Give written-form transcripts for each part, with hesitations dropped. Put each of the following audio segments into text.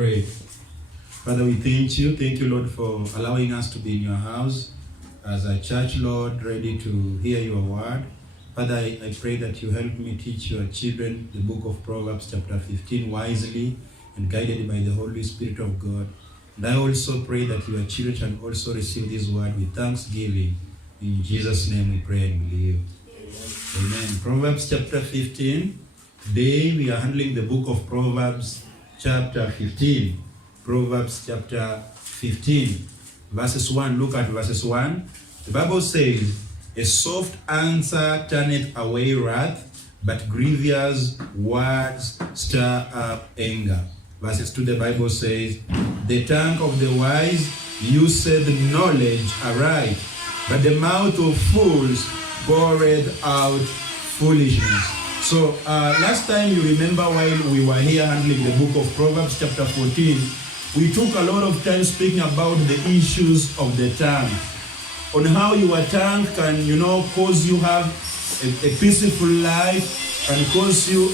pray. Father, we thank you. Thank you, Lord, for allowing us to be in your house as a church, Lord, ready to hear your word. Father, I pray that you help me teach your children the book of Proverbs chapter 15 wisely and guided by the Holy Spirit of God. And I also pray that your children shall also receive this word with thanksgiving. In Jesus' name we pray and believe. Amen. Proverbs chapter 15. Today we are handling the book of Proverbs chapter 15. Proverbs chapter 15. Verses 1. Look at verses 1. The Bible says, a soft answer turneth away wrath, but grievous words stir up anger. Verses 2, the Bible says, the tongue of the wise useth knowledge aright, but the mouth of fools poureth out foolishness. So last time you remember while we were here handling the book of Proverbs chapter 14, we took a lot of time speaking about the issues of the tongue, on how your tongue can, cause you have a peaceful life, can cause you,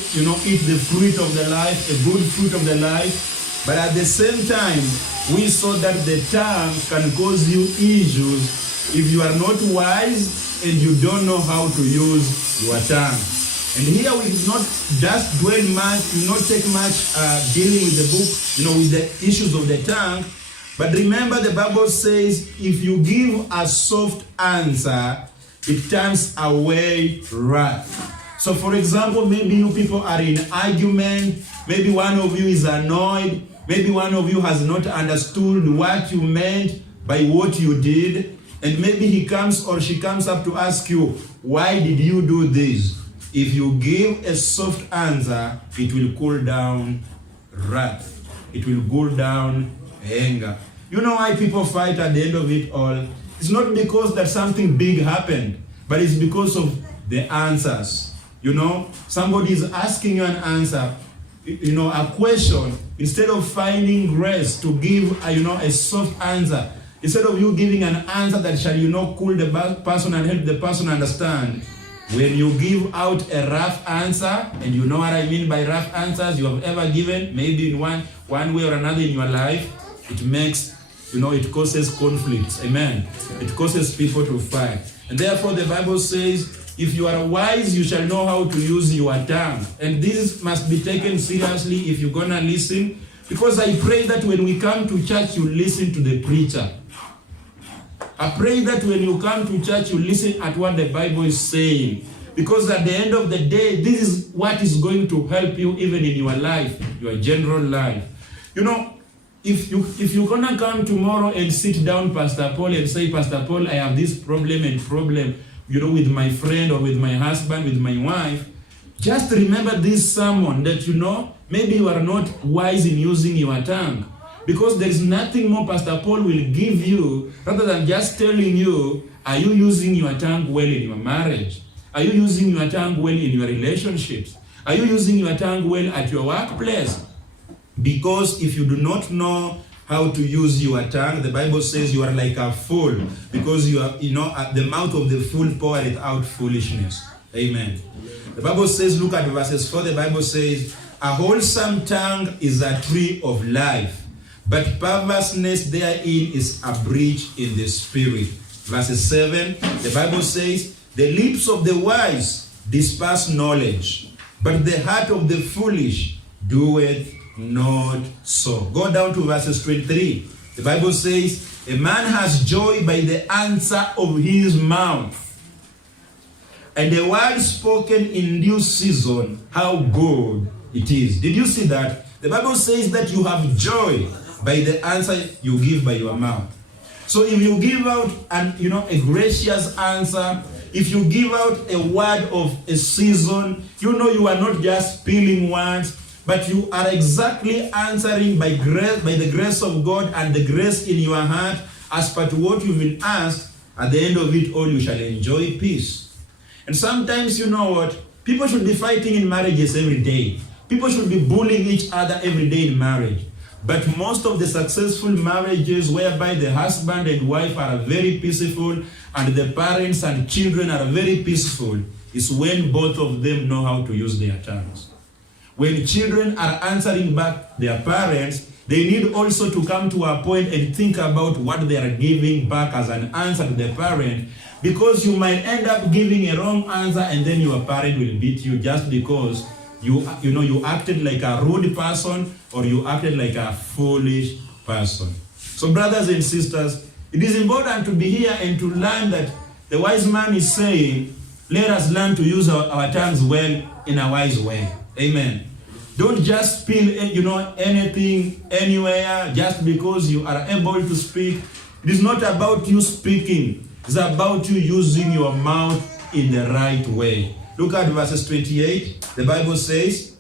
eat the fruit of the life, a good fruit of the life. But at the same time, we saw that the tongue can cause you issues if you are not wise and you don't know how to use your tongue. And here we did not just dwell much, we will not take much dealing with the book, with the issues of the tongue. But remember, the Bible says, if you give a soft answer, it turns away wrath. So for example, maybe you people are in argument, maybe one of you is annoyed, maybe one of you has not understood what you meant by what you did, and maybe he comes or she comes up to ask you, why did you do this? If you give a soft answer, it will cool down wrath. It will cool down anger. You know why people fight at the end of it all? It's not because that something big happened, but it's because of the answers. Somebody is asking you an answer, a question. Instead of finding grace to give, a soft answer, instead of you giving an answer that shall, cool the person and help the person understand, when you give out a rough answer, and you know what I mean by rough answers you have ever given, maybe in one way or another in your life, it makes, it causes conflicts. Amen. It causes people to fight. And therefore the Bible says, if you are wise, you shall know how to use your tongue. And this must be taken seriously if you're going to listen. Because I pray that when we come to church, you listen to the preacher. I pray that when you come to church, you listen at what the Bible is saying. Because at the end of the day, this is what is going to help you even in your life, your general life. If you're going to come tomorrow and sit down, Pastor Paul, and say, Pastor Paul, I have this problem, with my friend or with my husband, with my wife, just remember this sermon that, maybe you are not wise in using your tongue. Because there is nothing more Pastor Paul will give you rather than just telling you, are you using your tongue well in your marriage? Are you using your tongue well in your relationships? Are you using your tongue well at your workplace? Because if you do not know how to use your tongue, the Bible says you are like a fool. Because you are, at the mouth of the fool poureth out foolishness. Amen. The Bible says, look at verses 4, the Bible says, a wholesome tongue is a tree of life, but perverseness therein is a breach in the spirit. Verses 7, the Bible says, the lips of the wise disperse knowledge, but the heart of the foolish doeth not so. Go down to verses 23. The Bible says, a man has joy by the answer of his mouth, and a word spoken in due season, how good it is. Did you see that? The Bible says that you have joy by the answer you give by your mouth. So if you give out a gracious answer, if you give out a word of a season, you are not just spilling words, but you are exactly answering by the grace of God and the grace in your heart as per to what you've been asked. At the end of it all, you shall enjoy peace. And sometimes, people should be fighting in marriages every day. People should be bullying each other every day in marriage. But most of the successful marriages whereby the husband and wife are very peaceful and the parents and children are very peaceful is when both of them know how to use their tongues. When children are answering back their parents, they need also to come to a point and think about what they are giving back as an answer to the parent, because you might end up giving a wrong answer and then your parent will beat you just because you acted like a rude person or you acted like a foolish person. So brothers and sisters, it is important to be here and to learn that the wise man is saying, let us learn to use our tongues well in a wise way. Amen. Don't just spill anything anywhere just because you are able to speak. It is not about you speaking. It's about you using your mouth in the right way. Look at verses 28. The Bible says,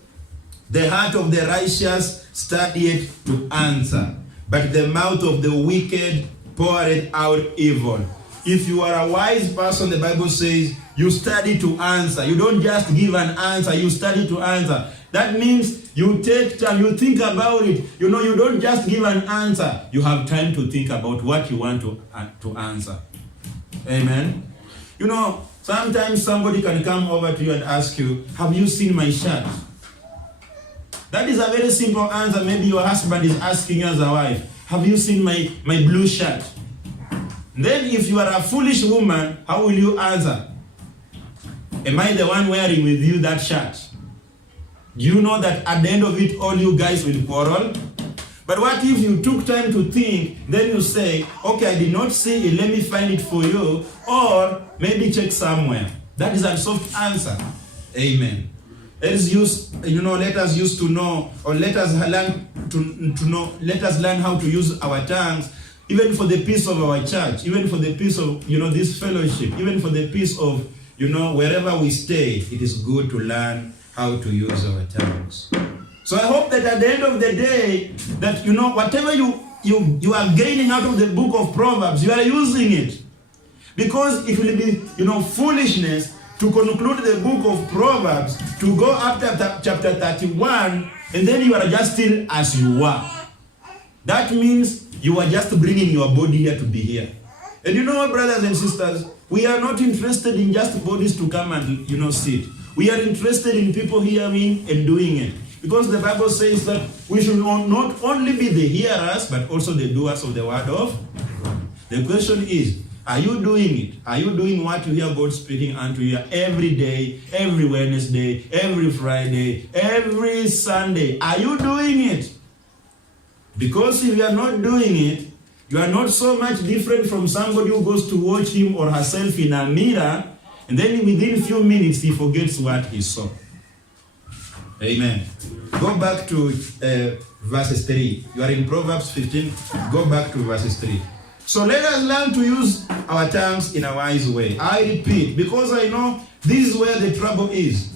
the heart of the righteous studieth to answer, but the mouth of the wicked poureth out evil. If you are a wise person, the Bible says, you study to answer. You don't just give an answer, you study to answer. That means you take time, you think about it. You don't just give an answer. You have time to think about what you want to answer. Amen. Sometimes somebody can come over to you and ask you, have you seen my shirt? That is a very simple answer. Maybe your husband is asking you as a wife, have you seen my blue shirt? Then if you are a foolish woman, how will you answer? Am I the one wearing with you that shirt? Do you know that at the end of it, all you guys will quarrel? But what if you took time to think, then you say, okay, I did not see it, let me find it for you, or maybe check somewhere. That is a soft answer. Amen. Let us learn how to use our tongues, even for the peace of our church, even for the peace of, this fellowship, even for the peace of, wherever we stay. It is good to learn how to use our tongues. So I hope that at the end of the day, that, whatever you are gaining out of the book of Proverbs, you are using it. Because it will be, foolishness to conclude the book of Proverbs, to go after chapter 31, and then you are just still as you were. That means you are just bringing your body here to be here. And brothers and sisters, we are not interested in just bodies to come and, sit. We are interested in people hearing and doing it. Because the Bible says that we should not only be the hearers, but also the doers of the word of God. The question is, are you doing it? Are you doing what you hear God speaking unto you every day, every Wednesday, every Friday, every Sunday? Are you doing it? Because if you are not doing it, you are not so much different from somebody who goes to watch him or herself in a mirror, and then within a few minutes he forgets what he saw. Amen. Go back to verses 3. You are in Proverbs 15. Go back to verses 3. So let us learn to use our tongues in a wise way. I repeat, because I know this is where the trouble is.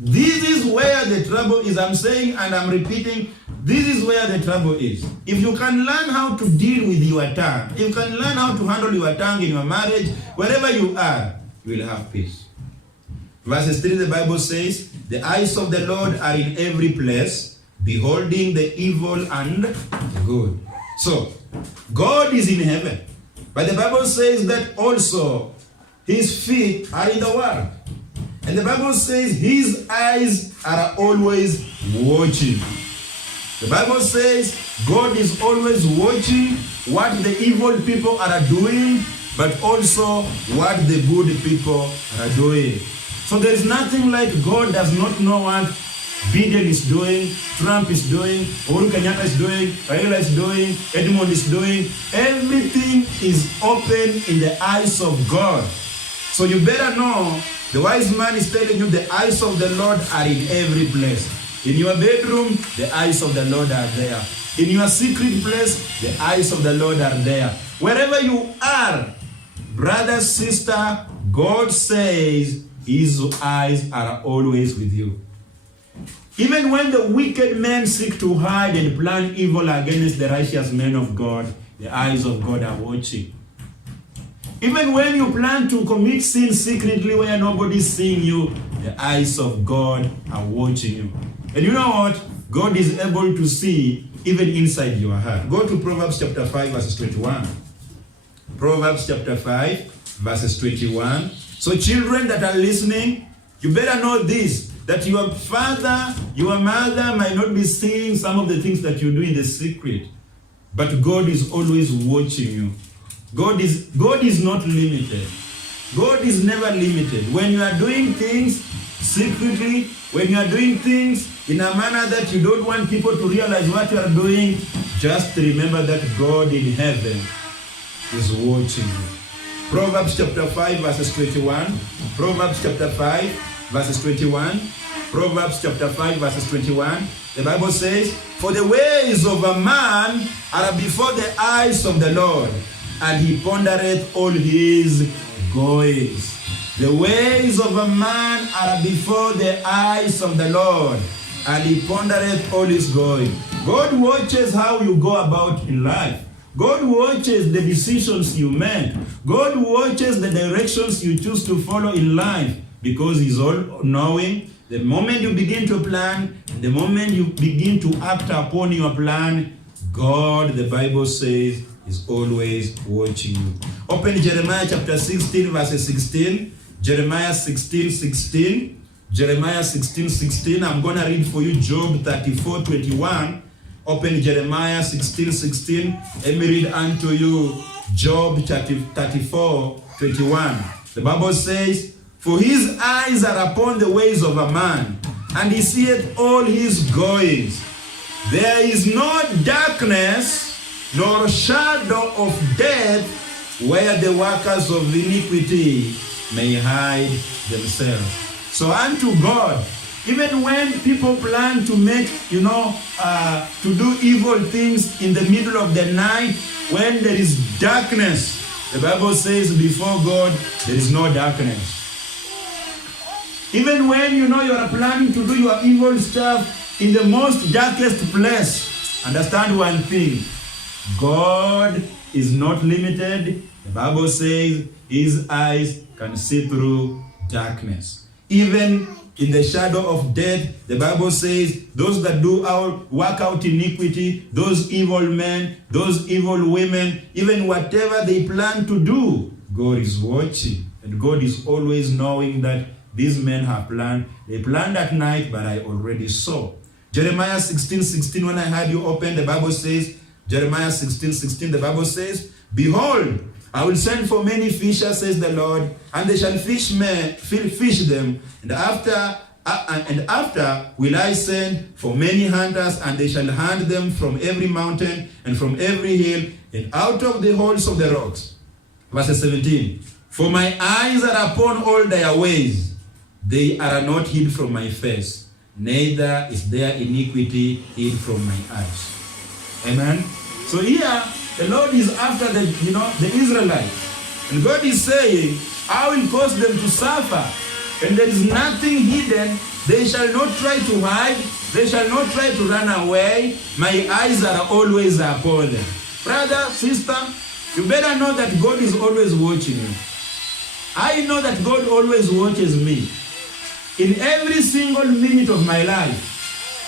This is where the trouble is. I'm saying and I'm repeating, this is where the trouble is. If you can learn how to deal with your tongue, if you can learn how to handle your tongue in your marriage, wherever you are, you will have peace. Verses 3, the Bible says, the eyes of the Lord are in every place, beholding the evil and the good. So, God is in heaven. But the Bible says that also his feet are in the world. And the Bible says his eyes are always watching. The Bible says God is always watching what the evil people are doing, but also what the good people are doing. So there is nothing like God does not know what Biden is doing, Trump is doing, Uhuru Kenyatta is doing, Raila is doing, Edmond is doing. Everything is open in the eyes of God. So you better know, the wise man is telling you the eyes of the Lord are in every place. In your bedroom, the eyes of the Lord are there. In your secret place, the eyes of the Lord are there. Wherever you are, brother, sister, God says his eyes are always with you. Even when the wicked men seek to hide and plan evil against the righteous men of God, the eyes of God are watching. Even when you plan to commit sin secretly where nobody's seeing you, the eyes of God are watching you. And you know what? God is able to see even inside your heart. Go to Proverbs chapter 5, verses 21. Proverbs chapter 5, verses 21. So children that are listening, you better know this, that your father, your mother might not be seeing some of the things that you do in the secret, but God is always watching you. God is not limited. God is never limited. When you are doing things secretly, when you are doing things in a manner that you don't want people to realize what you are doing, just remember that God in heaven is watching you. Proverbs chapter 5 verses 21. Proverbs chapter 5 verses 21. Proverbs chapter 5 verses 21. The Bible says, "For the ways of a man are before the eyes of the Lord, and he pondereth all his goings." The ways of a man are before the eyes of the Lord, and he pondereth all his going. God watches how you go about in life. God watches the decisions you make. God watches the directions you choose to follow in life, because he's all knowing. The moment you begin to plan, the moment you begin to act upon your plan, God, the Bible says, is always watching you. Open Jeremiah chapter 16 verses 16. Jeremiah 16:16. Jeremiah 16:16. I'm going to read for you Job 34:21. Open Jeremiah 16:16. Let me read unto you Job 34:21. The Bible says, "For his eyes are upon the ways of a man, and he seeth all his goings. There is no darkness nor shadow of death where the workers of iniquity may hide themselves." So unto God, even when people plan to make, to do evil things in the middle of the night, when there is darkness, the Bible says before God, there is no darkness. Even when you are planning to do your evil stuff in the most darkest place, understand one thing: God is not limited. The Bible says his eyes can see through darkness. Even in the shadow of death, the Bible says those that work out iniquity, those evil men, those evil women, even whatever they plan to do, God is watching. And God is always knowing that these men have planned. They planned at night, but I already saw. Jeremiah 16:16, when I had you open, the Bible says, Jeremiah 16:16, the Bible says, "Behold, I will send for many fishers, says the Lord, and they shall fish them. And after will I send for many hunters, and they shall hunt them from every mountain and from every hill and out of the holes of the rocks." Verse 17. "For my eyes are upon all their ways. They are not hid from my face, neither is their iniquity hid from my eyes." Amen. So here, the Lord is after the Israelites. And God is saying, I will cause them to suffer. And there is nothing hidden. They shall not try to hide. They shall not try to run away. My eyes are always upon them. Brother, sister, you better know that God is always watching you. I know that God always watches me. In every single minute of my life,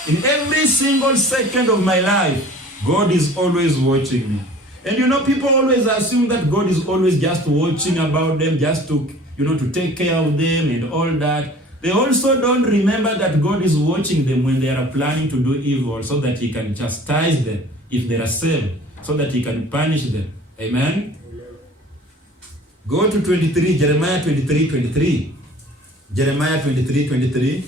in every single second of my life, God is always watching me. And people always assume that God is always just watching about them, just to take care of them and all that. They also don't remember that God is watching them when they are planning to do evil, so that he can chastise them if they are saved, so that he can punish them. Amen? Go to 23, Jeremiah 23:23. Jeremiah 23:23.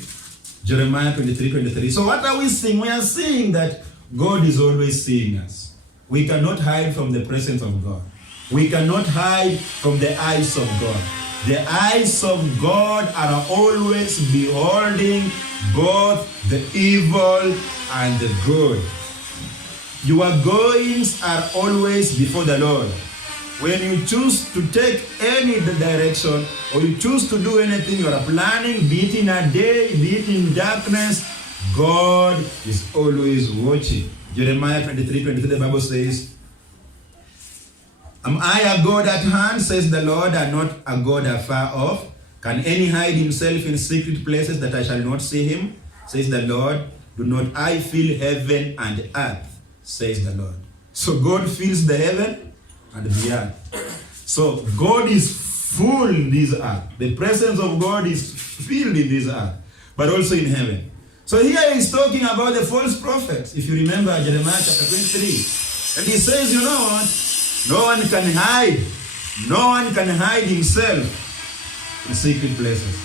Jeremiah 23:23. So what are we seeing? We are seeing that God is always seeing us. We cannot hide from the presence of God. We cannot hide from the eyes of God. The eyes of God are always beholding both the evil and the good. Your goings are always before the Lord. When you choose to take any direction, or you choose to do anything you are planning, be it in a day, be it in darkness, God is always watching. Jeremiah 23:23, the Bible says, "Am I a God at hand, says the Lord, and not a God afar off? Can any hide himself in secret places that I shall not see him, says the Lord? Do not I fill heaven and earth, says the Lord." So God fills the heaven and the earth. So God is full in this earth. The presence of God is filled in this earth. but also in heaven. So here he's talking about the false prophets. If you remember Jeremiah chapter 23. And he says, you know what? No one can hide. No one can hide himself in secret places.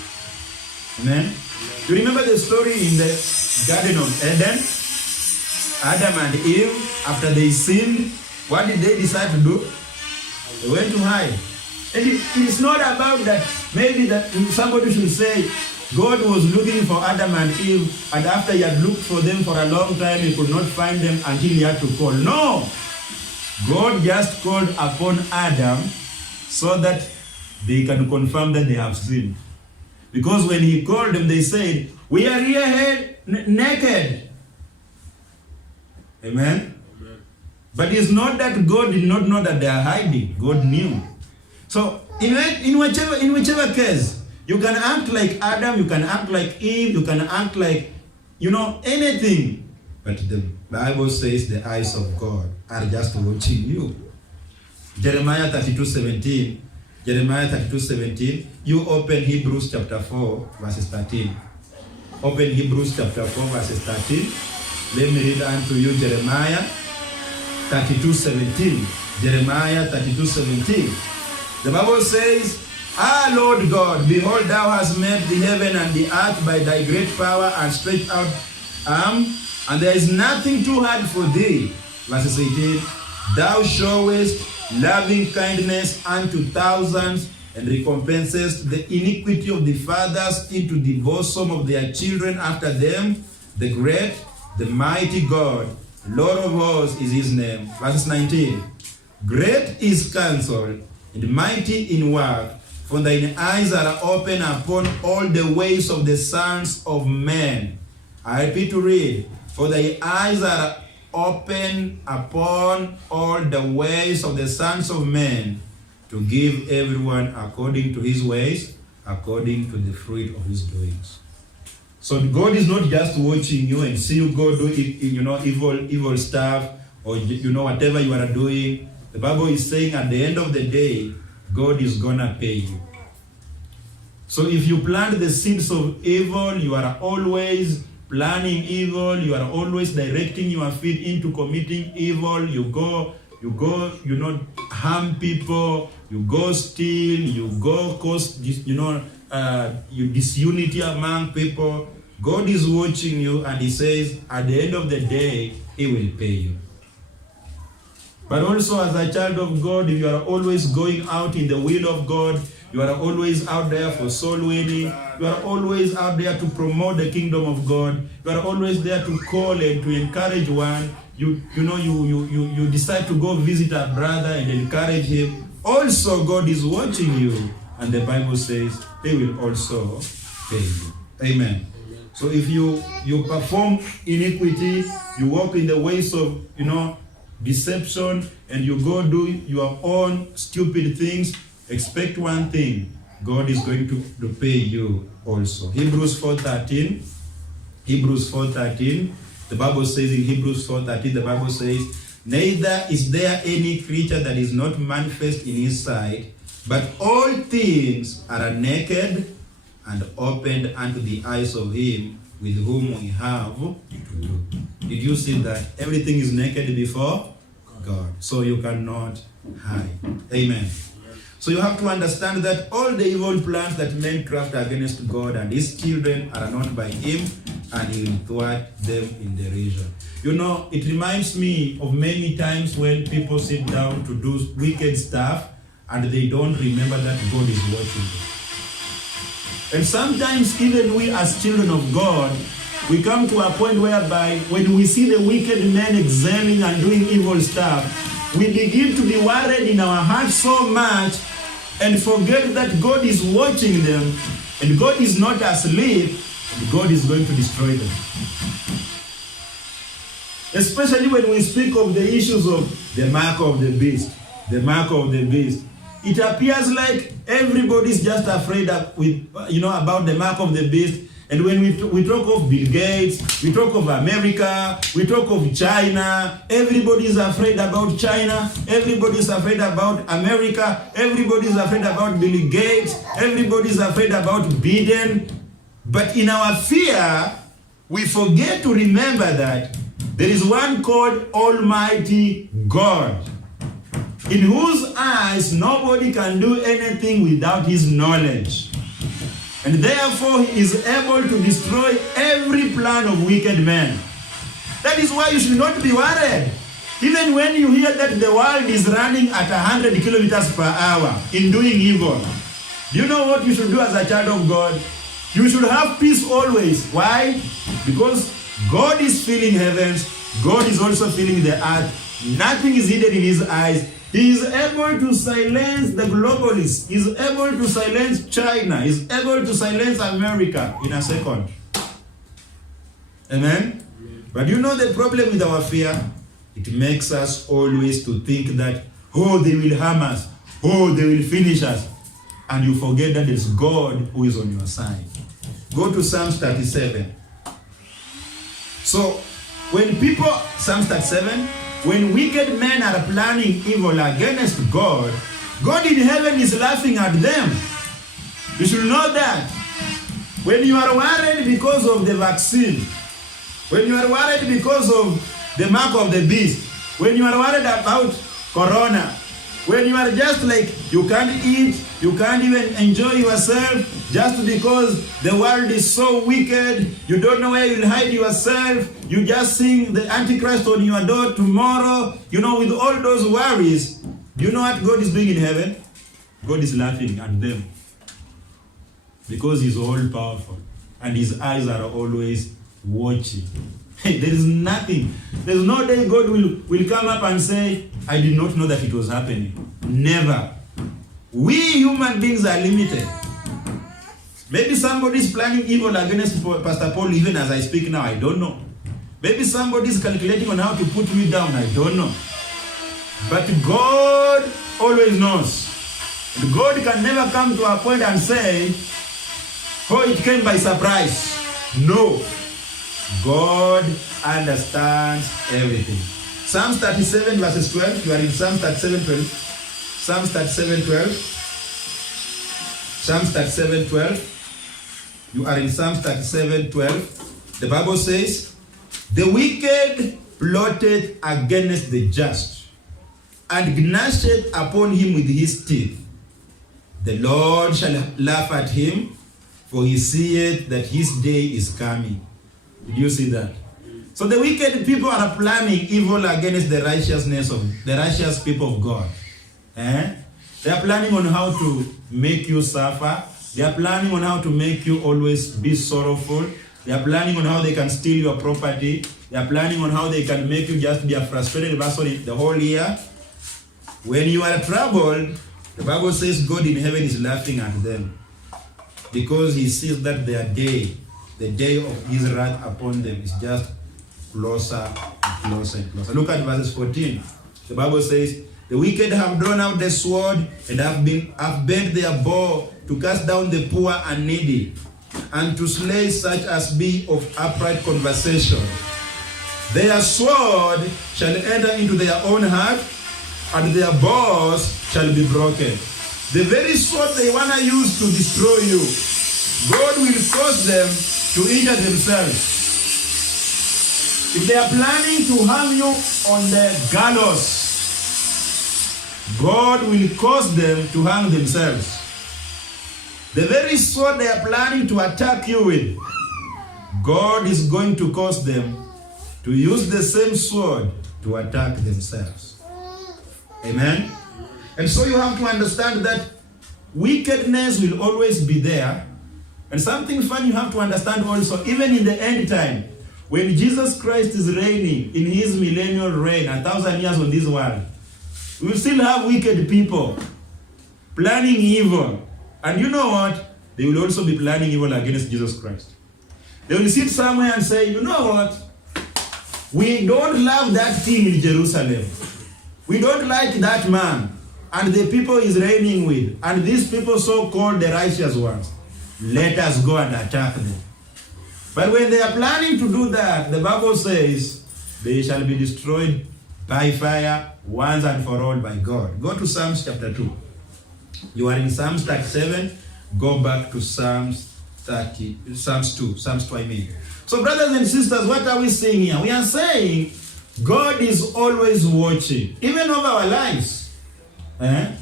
Amen? You remember the story in the Garden of Eden? Adam and Eve, after they sinned, what did they decide to do? They went to hide. And it's not about that, maybe that somebody should say, God was looking for Adam and Eve, and after he had looked for them for a long time, he could not find them until he had to call. No! God just called upon Adam so that they can confirm that they have sinned. Because when he called them, they said, we are here naked. Amen? Amen? But it's not that God did not know that they are hiding. God knew. So, in whichever case, you can act like Adam, you can act like Eve, you can act like, anything. But the Bible says the eyes of God are just watching you. Jeremiah 32:17. Jeremiah 32:17. You open Hebrews chapter 4, verses 13. Open Hebrews chapter 4, verses 13. Let me read unto you Jeremiah 32:17. Jeremiah 32:17. The Bible says, Ah, Lord God, behold, thou hast made the heaven and the earth by thy great power and stretched out arm, and there is nothing too hard for thee. Verses 18, thou showest loving kindness unto thousands, and recompensest the iniquity of the fathers into the bosom of their children after them. The great, the mighty God, Lord of hosts is his name. Verses 19, great is counsel, and mighty in work, for thine eyes are open upon all the ways of the sons of men. I repeat to read, for thy eyes are open upon all the ways of the sons of men, to give everyone according to his ways, according to the fruit of his doings. So God is not just watching you and see you go do evil stuff, or whatever you are doing. The Bible is saying at the end of the day, God is gonna pay you. So if you plant the seeds of evil, you are always planning evil, you are always directing your feet into committing evil, you go, harm people, you go steal, you go cause, disunity among people. God is watching you, and he says, at the end of the day, he will pay you. But also as a child of God, if you are always going out in the will of God, you are always out there for soul winning, you are always out there to promote the kingdom of God, you are always there to call and to encourage one, you decide to go visit a brother and encourage him. Also, God is watching you, and the Bible says they will also pay you. Amen. So if you perform iniquity, you walk in the ways of, deception, and you go do your own stupid things, expect one thing: God is going to pay you also. Hebrews 4:13. Hebrews 4:13. The Bible says in Hebrews 4:13, the Bible says, neither is there any creature that is not manifest in his sight, but all things are naked and opened unto the eyes of him with whom we have to do. Did you see that? Everything is naked before God, so you cannot hide. Amen. So you have to understand that all the evil plans that men craft against God and his children are not by him, and he will thwart them in derision. It reminds me of many times when people sit down to do wicked stuff and they don't remember that God is watching them. And sometimes even we as children of God, we come to a point whereby when we see the wicked men excelling and doing evil stuff, we begin to be worried in our hearts so much and forget that God is watching them, and God is not asleep, and God is going to destroy them. Especially when we speak of the issues of the mark of the beast, the mark of the beast. It appears like everybody's just afraid about the mark of the beast. And when we talk of Bill Gates, we talk of America, we talk of China, everybody's afraid about China, everybody's afraid about America, everybody's afraid about Bill Gates, everybody's afraid about Biden. But in our fear, we forget to remember that there is one called Almighty God, in whose eyes nobody can do anything without his knowledge. And therefore he is able to destroy every plan of wicked men. That is why you should not be worried. Even when you hear that the world is running at 100 kilometers per hour in doing evil, do you know what you should do as a child of God? You should have peace always. Why? Because God is filling heavens. God is also filling the earth. Nothing is hidden in his eyes. He is able to silence the globalists. He is able to silence China. He is able to silence America in a second. Amen? But you know the problem with our fear? It makes us always to think that, oh, they will harm us. Oh, they will finish us. And you forget that it's God who is on your side. Go to Psalms 37. So, when people, Psalms 37, when wicked men are planning evil against God, God in heaven is laughing at them. You should know that. When you are worried because of the vaccine, when you are worried because of the mark of the beast, when you are worried about corona, when you are just like, you can't eat, you can't even enjoy yourself just because the world is so wicked, you don't know where you'll hide yourself, you just sing the Antichrist on your door tomorrow, you know, with all those worries, do you know what God is doing in heaven? God is laughing at them. Because he's all powerful and his eyes are always watching. There is nothing. There's no day God will come up and say, I did not know that it was happening. Never. We human beings are limited. Maybe somebody is planning evil against Pastor Paul even as I speak now. I don't know. Maybe somebody is calculating on how to put me down. I don't know. But God always knows. And God can never come to a point and say, oh, it came by surprise. No. God understands everything. Psalms 37 verses 12. You are in Psalms 37 12. Psalms 37 12. Psalms 37 12. You are in Psalms 37 12. The Bible says, the wicked plotted against the just, and gnashed upon him with his teeth. The Lord shall laugh at him, for he seeth that his day is coming. Did you see that? So the wicked people are planning evil against the righteousness of the righteous people of God. They are planning on how to make you suffer. They are planning on how to make you always be sorrowful. They are planning on how they can steal your property. They are planning on how they can make you just be a frustrated person the whole year. When you are troubled, the Bible says God in heaven is laughing at them, because he sees that their day, the day of his wrath upon them, is just closer and closer and closer. Look at verses 14. The Bible says, the wicked have drawn out the sword and have bent their bow to cast down the poor and needy, and to slay such as be of upright conversation. Their sword shall enter into their own heart, and their bows shall be broken. The very sword they want to use to destroy you, God will cause them to injure themselves. If they are planning to harm you on the gallows, God will cause them to harm themselves. The very sword they are planning to attack you with, God is going to cause them to use the same sword to attack themselves. Amen? And so you have to understand that wickedness will always be there. And something fun you have to understand also, even in the end time, when Jesus Christ is reigning in his millennial reign, 1,000 years on this world, we will still have wicked people planning evil. And you know what? They will also be planning evil against Jesus Christ. They will sit somewhere and say, you know what? We don't love that king in Jerusalem. We don't like that man and the people he's reigning with, and these people so-called the righteous ones. Let us go and attack them. But when they are planning to do that, the Bible says they shall be destroyed by fire once and for all by God. Go to Psalms chapter 2. You are in Psalms 37. Go back to Psalms Psalms 2, I mean. So brothers and sisters, what are we saying here? We are saying God is always watching, even over our lives. And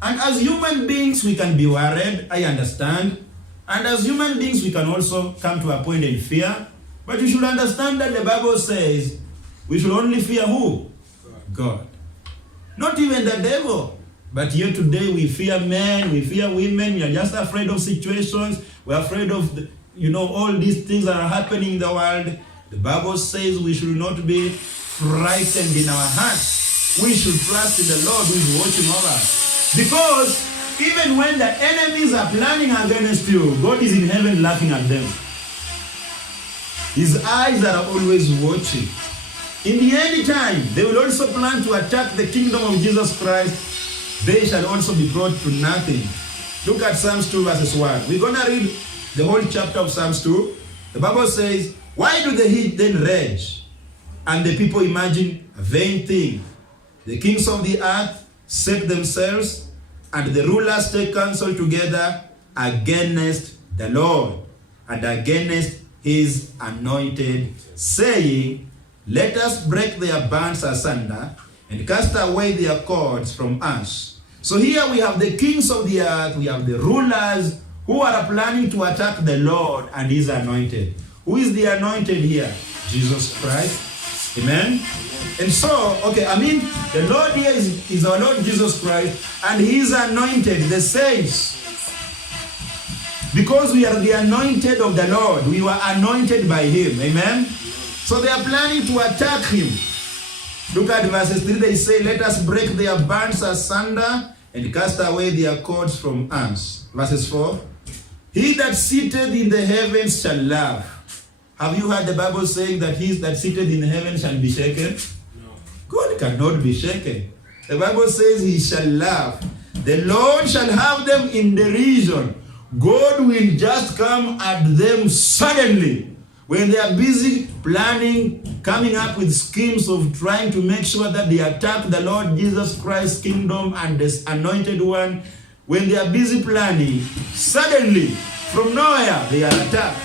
as human beings, we can be worried, I understand. And as human beings, we can also come to a point in fear. But you should understand that the Bible says we should only fear who? God. Not even the devil. But here today we fear men, we fear women, we are just afraid of situations, we're afraid of, all these things that are happening in the world. The Bible says we should not be frightened in our hearts. We should trust in the Lord who is watching over us. Because even when the enemies are planning against you, God is in heaven laughing at them. His eyes are always watching. In the end time, they will also plan to attack the kingdom of Jesus Christ. They shall also be brought to nothing. Look at Psalms 2 verses 1. We're going to read the whole chapter of Psalms 2. The Bible says, why do the heathen rage and the people imagine a vain thing? The kings of the earth set themselves, and the rulers take counsel together against the Lord and against his anointed, saying, let us break their bands asunder and cast away their cords from us. So here we have the kings of the earth, we have the rulers who are planning to attack the Lord and his anointed. Who is the anointed here? Jesus Christ. Amen? And so, the Lord here is our Lord Jesus Christ, and he is anointed, the saints. Because we are the anointed of the Lord. We were anointed by him. Amen? So they are planning to attack him. Look at verses 3. They say, let us break their bands asunder and cast away their cords from us. Verses 4. He that sitteth in the heavens shall laugh. Have you heard the Bible saying that he that sitteth in heaven shall be shaken? No. God cannot be shaken. The Bible says he shall laugh. The Lord shall have them in derision. God will just come at them suddenly when they are busy planning, coming up with schemes of trying to make sure that they attack the Lord Jesus Christ's kingdom and this anointed one. When they are busy planning, suddenly, from nowhere, they are attacked.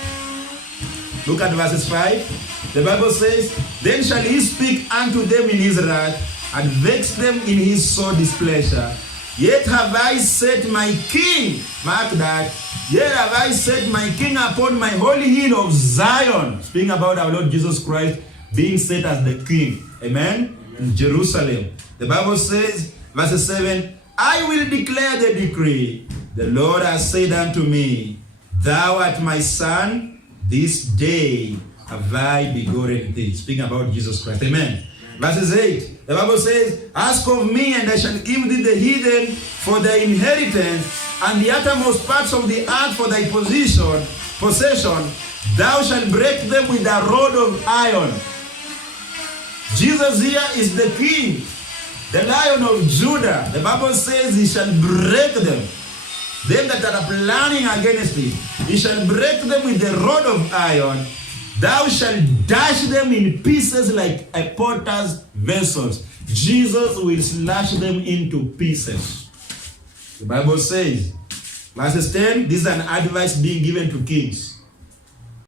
Look at verses 5. The Bible says, then shall he speak unto them in his wrath, and vex them in his sore displeasure. Yet have I set my king, mark that, yet have I set my king upon my holy hill of Zion. Speaking about our Lord Jesus Christ being set as the king. Amen? In Jerusalem. The Bible says, verse 7, I will declare the decree. The Lord has said unto me, thou art my son, this day have I begotten thee. Speaking about Jesus Christ. Amen. Verses 8. The Bible says, ask of me, and I shall give thee the heathen for thy inheritance, and the uttermost parts of the earth for thy possession. Thou shalt break them with a rod of iron. Jesus here is the king, the Lion of Judah. The Bible says he shall break them. Them that are planning against thee, he shall break them with the rod of iron. Thou shalt dash them in pieces like a potter's vessels. Jesus will slash them into pieces. The Bible says, verses 10, this is an advice being given to kings.